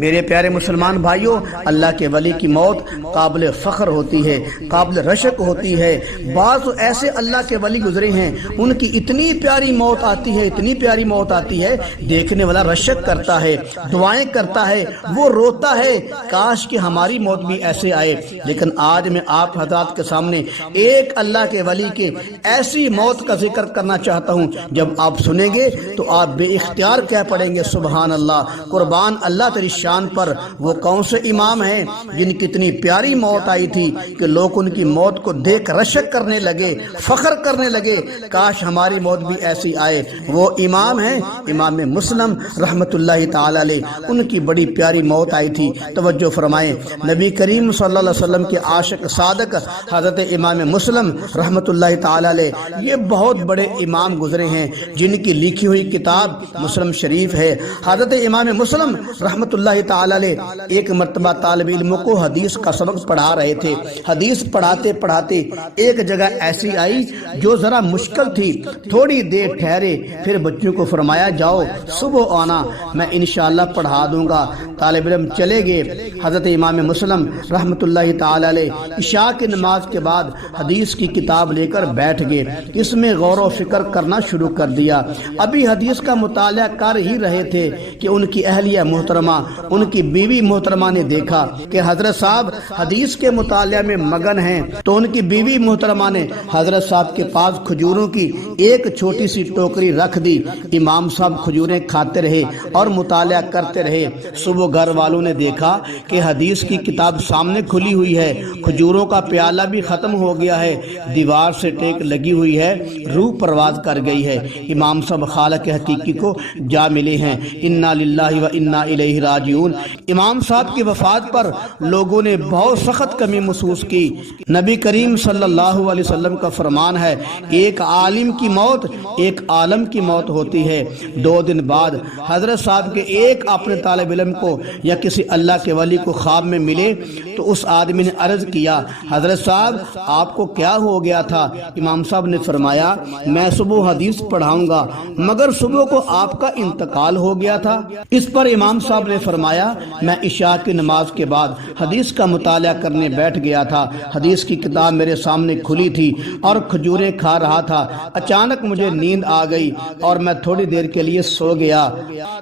میرے پیارے مسلمان بھائیوں، اللہ کے ولی کی موت قابل فخر ہوتی ہے، قابل رشک ہوتی ہے۔ بعض ایسے اللہ کے ولی گزرے ہیں، ان کی اتنی پیاری موت آتی ہے، اتنی پیاری موت آتی ہے، دیکھنے والا رشک کرتا ہے، دعائیں کرتا ہے، وہ روتا ہے کاش کہ ہماری موت بھی ایسے آئے۔ لیکن آج میں آپ حضرات کے سامنے ایک اللہ کے ولی کے ایسی موت کا ذکر کرنا چاہتا ہوں، جب آپ سنیں گے تو آپ بے اختیار کہہ پڑیں گے سبحان اللہ، قربان اللہ تیری شان پر۔ وہ کون سے امام ہیں جن کی اتنی پیاری موت آئی تھی کہ لوگ ان کی موت کو دیکھ رشک کرنے لگے، فخر کرنے لگے، کاش ہماری موت بھی ایسی آئے۔ وہ امام ہیں امام مسلم رحمت اللہ تعالی علیہ، ان کی بڑی پیاری موت آئی تھی۔ توجہ فرمائیں، نبی کریم صلی اللہ علیہ وسلم کے عاشق صادق حضرت امام مسلم رحمت اللہ تعالی علیہ، یہ بہت بڑے امام گزرے ہیں جن کی لکھی ہوئی کتاب مسلم شریف ہے۔ حضرت امام مسلم رحمت اللہ تعالی علیہ ایک مرتبہ طالب علموں کو حدیث کا سبق پڑھا رہے تھے۔ حدیث پڑھاتے پڑھاتے ایک جگہ ایسی آئی جو ذرا مشکل تھی، تھوڑی دیر ٹھہرے، پھر بچوں کو فرمایا جاؤ صبح آنا، میں انشاءاللہ پڑھا دوں گا۔ طالب علم چلے گئے۔ حضرت امام مسلم رحمت اللہ تعالی علیہ عشاء کی نماز کے بعد حدیث کی کتاب لے کر بیٹھ گئے، اس میں غور و فکر کرنا شروع کر دیا۔ ابھی حدیث کا مطالعہ کر ہی رہے تھے کہ ان کی اہلیہ محترمہ، ان کی بیوی محترمہ نے دیکھا کہ حضرت صاحب حدیث کے مطالعہ میں مگن ہیں، تو ان کی بیوی محترمہ نے حضرت صاحب کے پاس کھجوروں کی ایک چھوٹی سی ٹوکری رکھ دی۔ امام صاحب کھجوریں کھاتے رہے اور مطالعہ کرتے رہے۔ صبح گھر والوں نے دیکھا کہ حدیث کی کتاب سامنے کھلی ہوئی ہے، کھجوروں کا پیالہ بھی ختم ہو گیا ہے، دیوار سے ٹیک لگی ہوئی ہے، روح پرواز کر گئی ہے۔ امام صاحب خالق حقیقی کو جا ملے ہیں، انا للہ و انا الیہ راجعون۔ امام صاحب کی وفات پر لوگوں نے بہت سخت کمی محسوس کی۔ نبی کریم صلی اللہ علیہ وسلم کا فرمان ہے، ایک عالم کی موت ایک عالم کی موت ہوتی ہے۔ 2 دن بعد حضرت صاحب کے ایک اپنے طالب علم کو یا کسی اللہ کے ولی کو خواب میں ملے تو اس آدمی نے عرض کیا، حضرت صاحب آپ کو کیا ہو گیا تھا؟ امام صاحب نے فرمایا، میں صبح حدیث پڑھاؤں گا مگر صبح کو آپ کا انتقال ہو گیا تھا۔ اس پر امام صاحب نے فرمایا، میں عشاء کی نماز کے بعد حدیث کا مطالعہ کرنے بیٹھ گیا تھا، حدیث کی کتاب میرے سامنے کھلی تھی اور کھجوریں کھا رہا تھا، اچانک مجھے نیند آ گئی اور میں تھوڑی دیر کے لیے سو گیا۔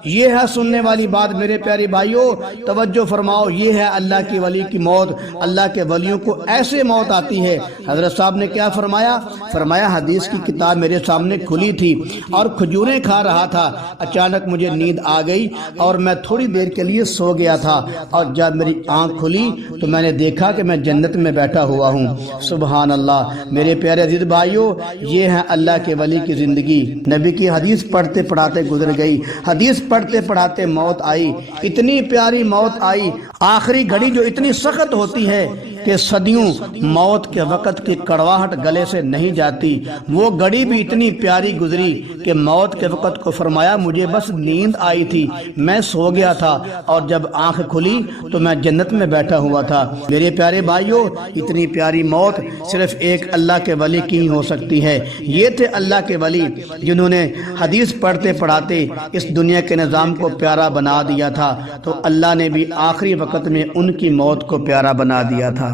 یہ ہے سننے والی بات میرے پیارے بھائیوں، توجہ فرماؤ، یہ ہے اللہ کی ولی کی موت۔ اللہ کے ولیوں کو ایسے موت آتی ہے۔ حضرت صاحب نے کیا فرمایا؟ فرمایا حدیث کی کتاب میرے سامنے کھلی تھی اور کھجوریں کھا رہا تھا، اچانک مجھے نیند آ گئی اور میں تھوڑی دیر کے لیے سو گیا تھا، اور جب میری آنکھ کھلی تو میں نے دیکھا کہ میں جنت میں بیٹھا ہوا ہوں۔ سبحان اللہ۔ میرے پیارے عزیز بھائیوں، یہ ہے اللہ کے ولی کی زندگی۔ نبی کی حدیث پڑھتے پڑھاتے گزر گئی، حدیث پڑھتے پڑھاتے موت آئی، اتنی پیاری موت آئی، آخری گھڑی جو اتنی سخت ہوتی ہے کہ صدیوں موت کے وقت کی کڑواہٹ گلے سے نہیں جاتی، وہ گھڑی بھی اتنی پیاری گزری کہ موت کے وقت کو فرمایا مجھے بس نیند آئی تھی، میں سو گیا تھا اور جب آنکھ کھلی تو میں جنت میں بیٹھا ہوا تھا۔ میرے پیارے بھائیوں، اتنی پیاری موت صرف ایک اللہ کے ولی کی ہی ہو سکتی ہے۔ یہ تھے اللہ کے ولی جنہوں نے حدیث پڑھتے پڑھاتے اس دنیا کے نظام کو پیارا بنا دیا تھا، تو اللہ نے بھی آخری وقت میں ان کی موت کو پیارا بنا دیا تھا۔